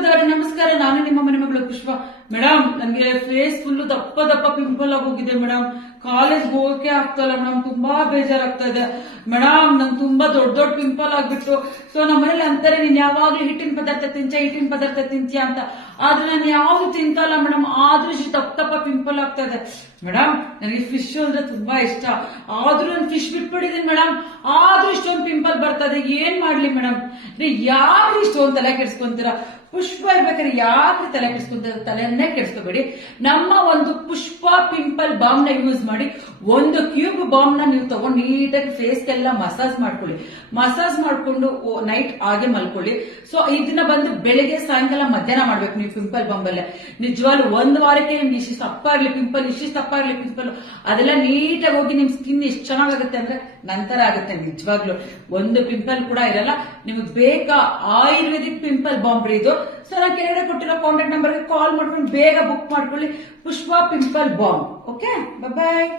ಪುಷ್ಪದವರೇ ನಮಸ್ಕಾರ. ನಾನು ನಿಮ್ಮ ಮನೆ ಮಗಳು ಪುಷ್ಪ. ಮೇಡಮ್, ನನಗೆ ಫೇಸ್ ಫುಲ್ ದಪ್ಪ ದಪ್ಪ ಪಿಂಪಲ್ ಆಗೋಗಿದೆ ಮೇಡಮ್. ಕಾಲೇಜ್ ಹೋಗಕ್ಕೆ ಆಗ್ತಲ್ಲ ಮೇಡಮ್, ತುಂಬಾ ಬೇಜಾರಾಗ್ತಾ ಇದೆ ಮೇಡಮ್. ನಂಗೆ ತುಂಬಾ ದೊಡ್ಡ ದೊಡ್ಡ ಪಿಂಪಲ್ ಆಗ್ಬಿಟ್ಟು. ಸೊ ನಮ್ಮ ಮನೇಲಿ ಅಂತಾರೆ, ನೀನ್ ಯಾವಾಗ್ಲೂ ಹಿಟ್ಟಿನ ಪದಾರ್ಥ ತಿಂತೀಯ ಅಂತ. ಆದ್ರೆ ನಾನು ಯಾವ್ದು ತಿಂತಲ್ಲ ಮೇಡಮ್, ಆದ್ರೂ ಇಷ್ಟು ದಪ್ಪ ದಪ್ಪ ಪಿಂಪಲ್ ಆಗ್ತಾ ಇದೆ ಮೇಡಮ್. ನನಗೆ ಫಿಶ್ ಅಂದ್ರೆ ತುಂಬಾ ಇಷ್ಟ, ಆದ್ರೂ ನಾನು ಫಿಶ್ ಬಿಟ್ಬಿಟ್ಟಿದ್ದೀನಿ ಮೇಡಮ್. ಆದ್ರೂ ಇಷ್ಟೊಂದು ಪಿಂಪಲ್ ಬರ್ತದೆ, ಏನ್ ಮಾಡ್ಲಿ ಮೇಡಮ್? ಯಾರು ಇಷ್ಟೊಂದು ತಲೆ ಕೆಡ್ಸ್ಕೊಂತೀರಾ? ಪುಷ್ಪ ಇರ್ಬೇಕಾದ್ರೆ ಯಾಕೆ ತಲೆ ಕೆಡ್ಸ್ಕೊಂತೀರ? ತಲೆಯನ್ನೇ ಕೆಡ್ಸ್ಕೋಬೇಡಿ. ನಮ್ಮ ಒಂದು ಪುಷ್ಪ ಪಿಂಪಲ್ ಬಾಂಬ್ ನ ಯೂಸ್ ಮಾಡಿ, ಒಂದು ಕ್ಯೂಬ್ ಬಾಂಬ್ ನ ನೀವು ತಗೊಂಡು ನೀಟಾಗಿ ಫೇಸ್ಗೆಲ್ಲ ಮಸಾಜ್ ಮಾಡ್ಕೊಳ್ಳಿ. ಮಸಾಜ್ ಮಾಡ್ಕೊಂಡು ನೈಟ್ ಹಾಗೆ ಮಲ್ಕೊಳ್ಳಿ. ಸೊ ಇದನ್ನ ಬಂದು ಬೆಳಿಗ್ಗೆ ಸಾಯಂಕಾಲ ಮಧ್ಯಾಹ್ನ ಮಾಡ್ಬೇಕು ನೀವು ಪಿಂಪಲ್ ಬಾಂಬ್ ಅಲ್ಲೇ. ನಿಜವಾಗ್ಲು ಒಂದ್ ವಾರಕ್ಕೆ ನಿಮ್ಗೆ ಇಷ್ಟು ತಪ್ಪ ಆಗ್ಲಿ ಪಿಂಪಲ್, ಇಷ್ಟು ತಪ್ಪ ಆಗ್ಲಿ ಪಿಂಪಲ್, ಅದೆಲ್ಲ ನೀಟಾಗಿ ಹೋಗಿ ನಿಮ್ ಸ್ಕಿನ್ ಎಷ್ಟು ಚೆನ್ನಾಗುತ್ತೆ ಅಂದ್ರೆ ನಂತರ ಆಗುತ್ತೆ. ನಿಜವಾಗ್ಲು ಒಂದು ಪಿಂಪಲ್ ಕೂಡ ಇರಲ್ಲ. ನಿಮಗೆ ಬೇಕಾ ಆಯುರ್ವೇದಿಕ್ ಪಿಂಪಲ್ ಬಾಂಬ್ ಇದು. ಸೊ ನಾನು ಕೆಳಗಡೆ ಕೊಟ್ಟಿರೋ ಕಾಂಟ್ಯಾಕ್ಟ್ ನಂಬರ್ಗೆ ಕಾಲ್ ಮಾಡ್ಕೊಂಡು ಬೇಗ ಬುಕ್ ಮಾಡ್ಕೊಳ್ಳಿ. ಪುಷ್ಪ ಪಿಂಪಲ್ ಬಾಂಬ್. ಓಕೆ, ಬಾಯ್.